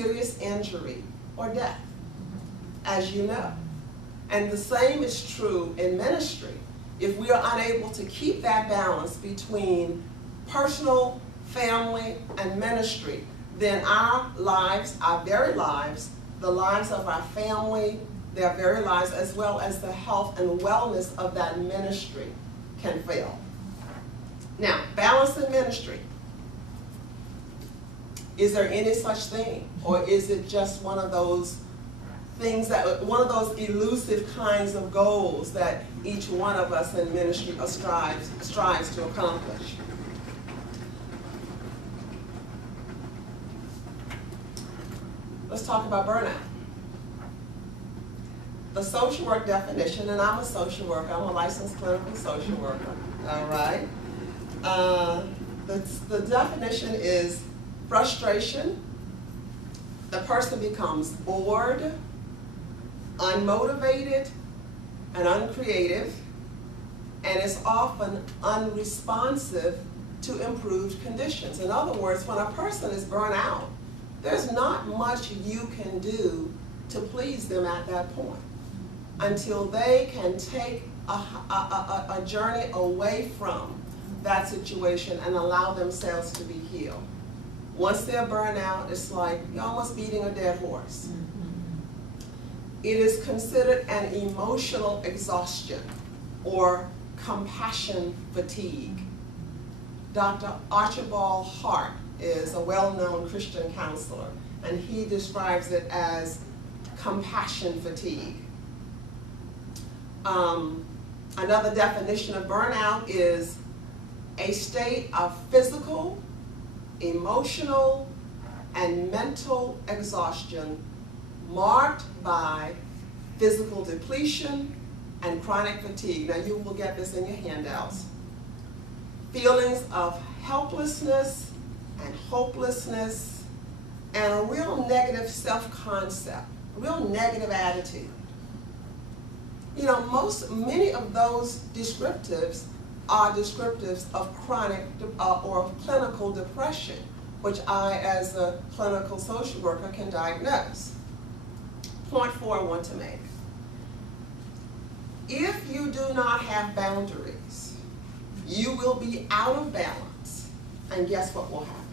serious injury or death, as you know. And the same is true in ministry. If we are unable to keep that balance between personal, family, and ministry, then our lives, our very lives, the lives of our family, their very lives, as well as the health and wellness of that ministry can fail. Now, balance in ministry. Is there any such thing? Or is it just one of those things that, one of those elusive kinds of goals that each one of us in ministry strives to accomplish? Let's talk about burnout. The social work definition, and I'm a social worker, I'm a licensed clinical social worker, all right? The definition is frustration. The person becomes bored, unmotivated, and uncreative, and is often unresponsive to improved conditions. In other words, when a person is burnt out, there's not much you can do to please them at that point until they can take a journey away from that situation and allow themselves to be healed. Once they're burned out, it's like you're almost beating a dead horse. It is considered an emotional exhaustion or compassion fatigue. Dr. Archibald Hart is a well-known Christian counselor, and he describes it as compassion fatigue. Another definition of burnout is a state of physical, emotional, and mental exhaustion marked by physical depletion and chronic fatigue. Now you will get this in your handouts. Feelings of helplessness and hopelessness and a real negative self-concept, a real negative attitude. You know, many of those descriptives are descriptives of chronic or of clinical depression, which I, as a clinical social worker, can diagnose. Point 4 I want to make. If you do not have boundaries, you will be out of balance, and guess what will happen?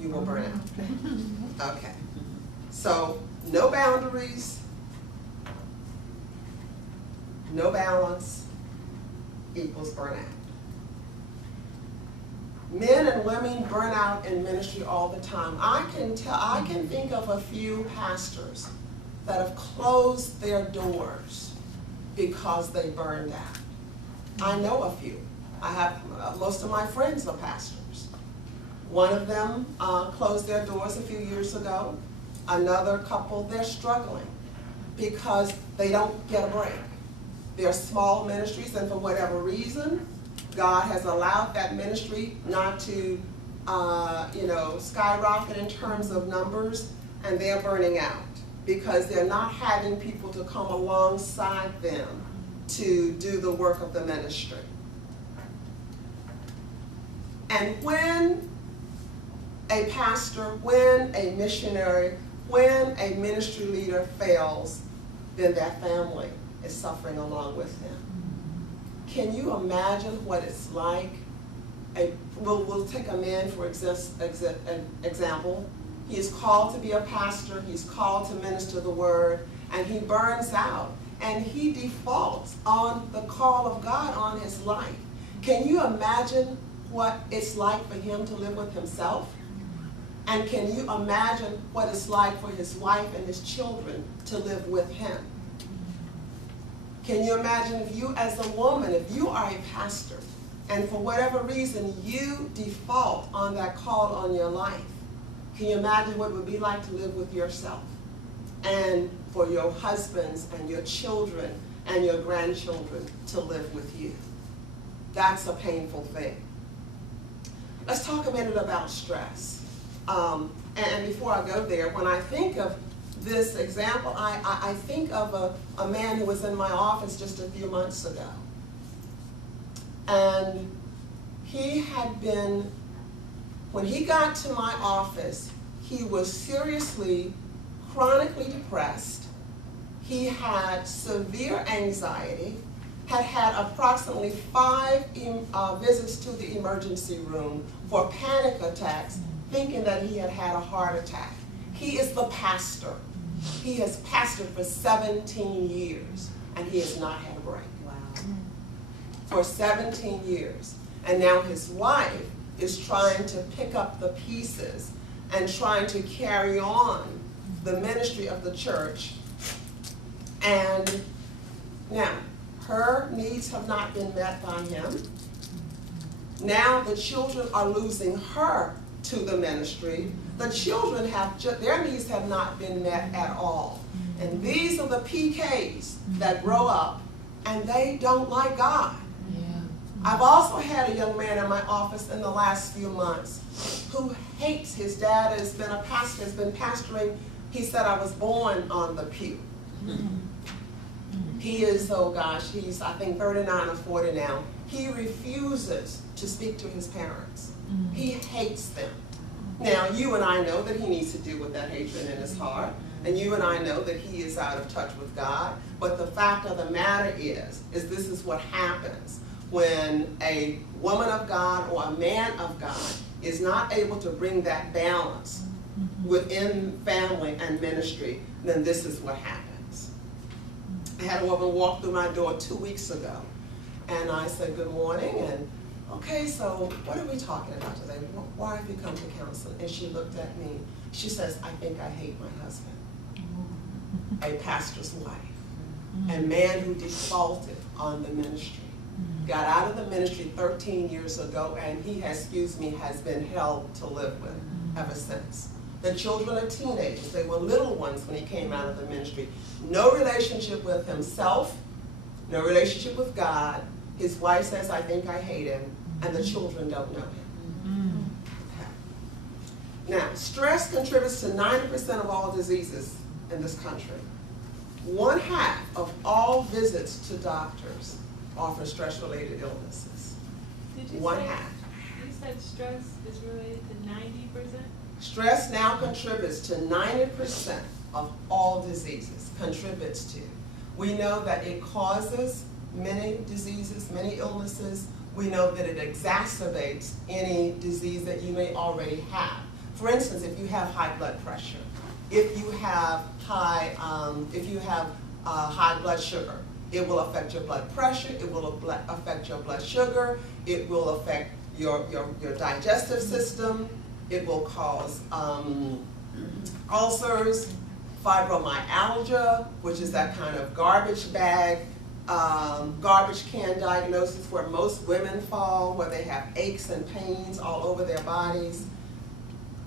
You will burn out. Okay. So, no boundaries, no balance equals burnout. Men and women burn out in ministry all the time. I can think of a few pastors that have closed their doors because they burned out. I know a few. I have, most of my friends are pastors. One of them closed their doors a few years ago. Another couple, they're struggling because they don't get a break. They're small ministries, and for whatever reason, God has allowed that ministry not to, skyrocket in terms of numbers, and they're burning out because they're not having people to come alongside them to do the work of the ministry. And when a pastor, when a missionary, when a ministry leader fails, then that family is suffering along with them. Can you imagine what it's like? We'll take a man for example. He is called to be a pastor, he's called to minister the word, and he burns out, and he defaults on the call of God on his life. Can you imagine what it's like for him to live with himself? And can you imagine what it's like for his wife and his children to live with him? Can you imagine if you as a woman, if you are a pastor, and for whatever reason you default on that call on your life, can you imagine what it would be like to live with yourself? And for your husbands and your children and your grandchildren to live with you? That's a painful thing. Let's talk a minute about stress. And before I go there, when I think of this example, I think of a man who was in my office just a few months ago. And he had been, when he got to my office, he was seriously, chronically depressed. He had severe anxiety, had had approximately 5 visits to the emergency room for panic attacks, thinking that he had had a heart attack. He is the pastor. He has pastored for 17 years, and he has not had a break. Wow. For 17 years. And now his wife is trying to pick up the pieces and trying to carry on the ministry of the church. And now, her needs have not been met by him. Now the children are losing her to the ministry. The children their needs have not been met at all. And these are the PKs that grow up and they don't like God. I've also had a young man in my office in the last few months who hates his dad, has been a pastor, has been pastoring. He said, I was born on the pew. He is, oh gosh, he's I think 39 or 40 now. He refuses to speak to his parents. He hates them. Now, you and I know that he needs to deal with that hatred in his heart. And you and I know that he is out of touch with God. But the fact of the matter is this is what happens when a woman of God or a man of God is not able to bring that balance within family and ministry, then this is what happens. I had a woman walk through my door 2 weeks ago, and I said, good morning, and okay, so what are we talking about today? Why have you come to counsel? And she looked at me. She says, I think I hate my husband, a pastor's wife, a man who defaulted on the ministry. Got out of the ministry 13 years ago, and he has been hell to live with ever since. The children are teenagers. They were little ones when he came out of the ministry. No relationship with himself, no relationship with God. His wife says, I think I hate him, and the children don't know him. Okay. Now, stress contributes to 90% of all diseases in this country. 1/2 of all visits to doctors are for stress-related illnesses. Did you 1/2. You said stress is related to 90%? Stress now contributes to 90% of all diseases, contributes to. We know that it causes many diseases, many illnesses. We know that it exacerbates any disease that you may already have. For instance, if you have high blood pressure, if you have high blood sugar, it will affect your blood pressure, it will affect your blood sugar, it will affect your digestive system, it will cause ulcers, fibromyalgia, which is that kind of garbage bag, garbage can diagnosis where most women fall, where they have aches and pains all over their bodies,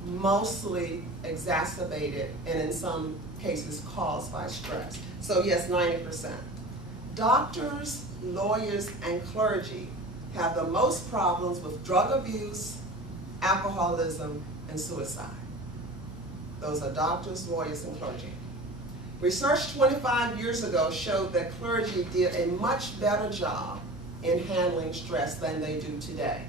mostly exacerbated and in some cases caused by stress. So yes, 90%. Doctors, lawyers, and clergy have the most problems with drug abuse, alcoholism, and suicide. Those are doctors, lawyers, and clergy. Research 25 years ago showed that clergy did a much better job in handling stress than they do today.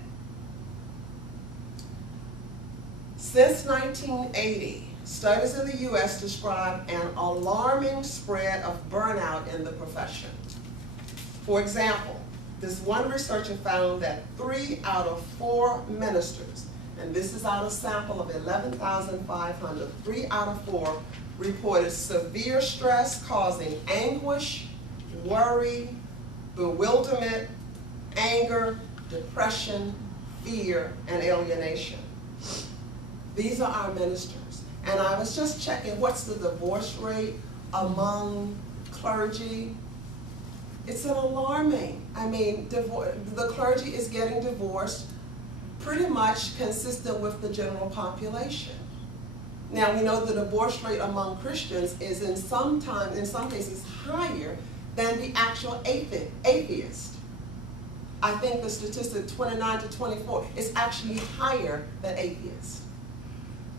Since 1980, studies in the U.S. describe an alarming spread of burnout in the profession. For example, this one researcher found that 3 out of 4 ministers, and this is out of a sample of 11,500, 3 out of 4 reported severe stress causing anguish, worry, bewilderment, anger, depression, fear, and alienation. These are our ministers. And I was just checking what's the divorce rate among clergy. It's an alarming. I mean, the clergy is getting divorced pretty much consistent with the general population. Now, we know the divorce rate among Christians is in some cases higher than the actual atheist. I think the statistic 29 to 24 is actually higher than atheists.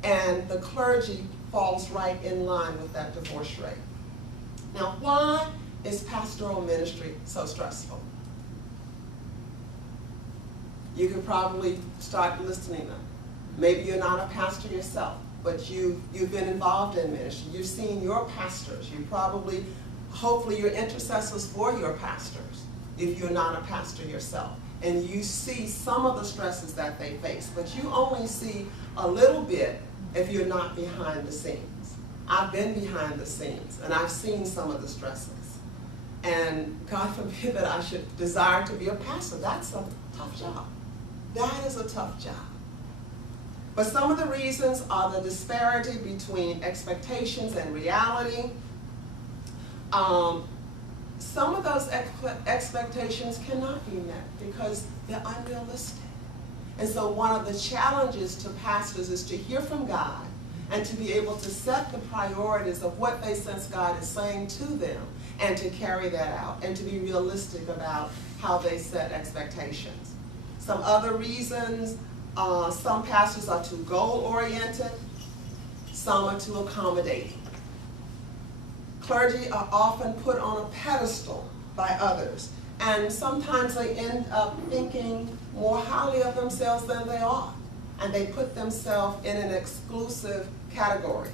And the clergy falls right in line with that divorce rate. Now, why is pastoral ministry so stressful? You could probably start listing them. Maybe you're not a pastor yourself. but you've been involved in ministry. You've seen your pastors. You probably, hopefully you're intercessors for your pastors if you're not a pastor yourself. And you see some of the stresses that they face, but you only see a little bit if you're not behind the scenes. I've been behind the scenes, and I've seen some of the stresses. And God forbid that I should desire to be a pastor. That's a tough job. That is a tough job. But some of the reasons are the disparity between expectations and reality. Some of those expectations cannot be met because they're unrealistic. And so one of the challenges to pastors is to hear from God and to be able to set the priorities of what they sense God is saying to them and to carry that out and to be realistic about how they set expectations. Some other reasons, some pastors are too goal-oriented, some are too accommodating. Clergy are often put on a pedestal by others, and sometimes they end up thinking more highly of themselves than they are, and they put themselves in an exclusive category.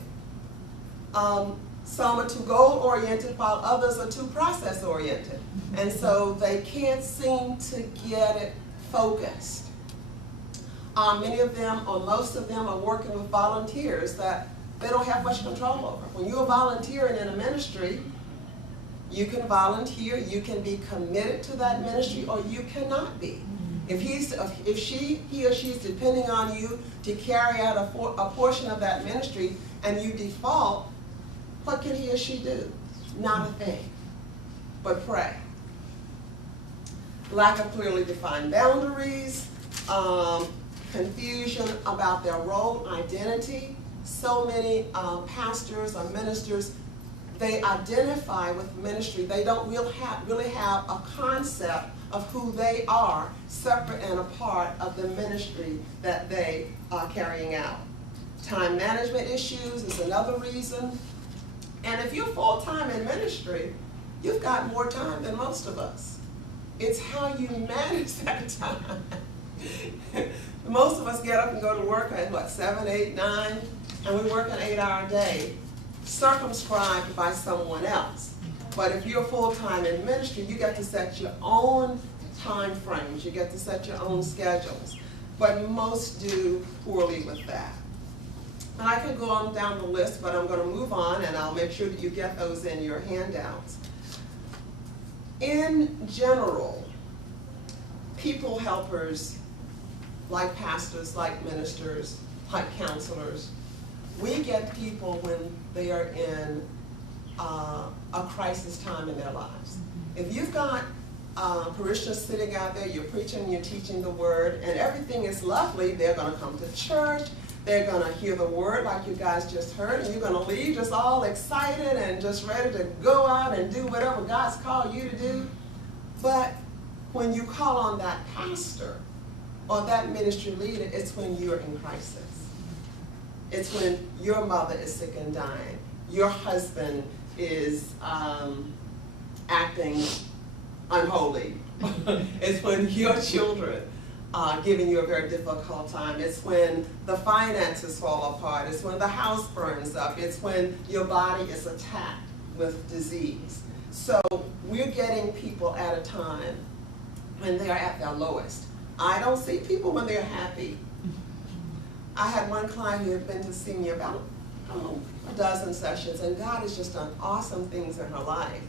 Some are too goal-oriented while others are too process-oriented, and so they can't seem to get it focused. Many of them, or most of them, are working with volunteers that they don't have much control over. When you're volunteering in a ministry, you can volunteer, you can be committed to that ministry, or you cannot be. If he or she is depending on you to carry out a portion of that ministry and you default, what can he or she do? Not a thing, but pray. Lack of clearly defined boundaries, confusion about their role, identity. So many pastors or ministers, they identify with ministry. They don't really have a concept of who they are, separate and apart of the ministry that they are carrying out. Time management issues is another reason. And if you're full-time in ministry, you've got more time than most of us. It's how you manage that time. Most of us get up and go to work at 7, 8, 9, and we work an 8-hour day, circumscribed by someone else. But if you're full-time in ministry, you get to set your own time frames, you get to set your own schedules. But most do poorly with that. And I could go on down the list, but I'm going to move on, and I'll make sure that you get those in your handouts. In general, people helpers, like pastors, like ministers, like counselors, we get people when they are in a crisis time in their lives. If you've got parishioners sitting out there, you're preaching, you're teaching the word, and everything is lovely, they're going to come to church, they're going to hear the word like you guys just heard, and you're going to leave just all excited and just ready to go out and do whatever God's called you to do. But when you call on that pastor or that ministry leader, it's when you're in crisis. It's when your mother is sick and dying, your husband is acting unholy. It's when your children are giving you a very difficult time. It's when the finances fall apart. It's when the house burns up. It's when your body is attacked with disease. So we're getting people at a time when they are at their lowest. I don't see people when they're happy. I had one client who had been to see me about, a dozen sessions, and God has just done awesome things in her life.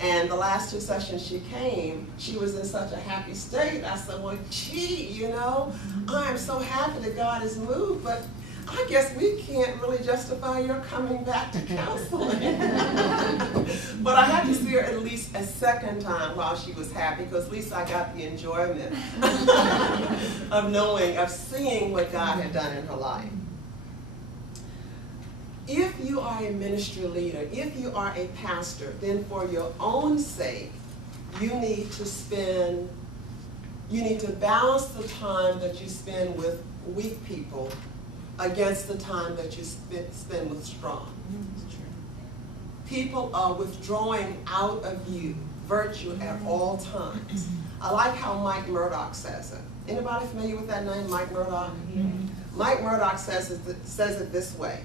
And the last 2 sessions she came, she was in such a happy state. I said, well, gee, you know, I'm so happy that God has moved, but I guess we can't really justify your coming back to counseling. But I had to see her at least a second time while she was happy, because at least I got the enjoyment of seeing what God had done in her life. If you are a ministry leader, if you are a pastor, then for your own sake, you need to balance the time that you spend with weak people against the time that you spend with strong. People are withdrawing out of you virtue at all times. I like how Mike Murdoch says it. Anybody familiar with that name, Mike Murdoch? Mike Murdoch says it this way: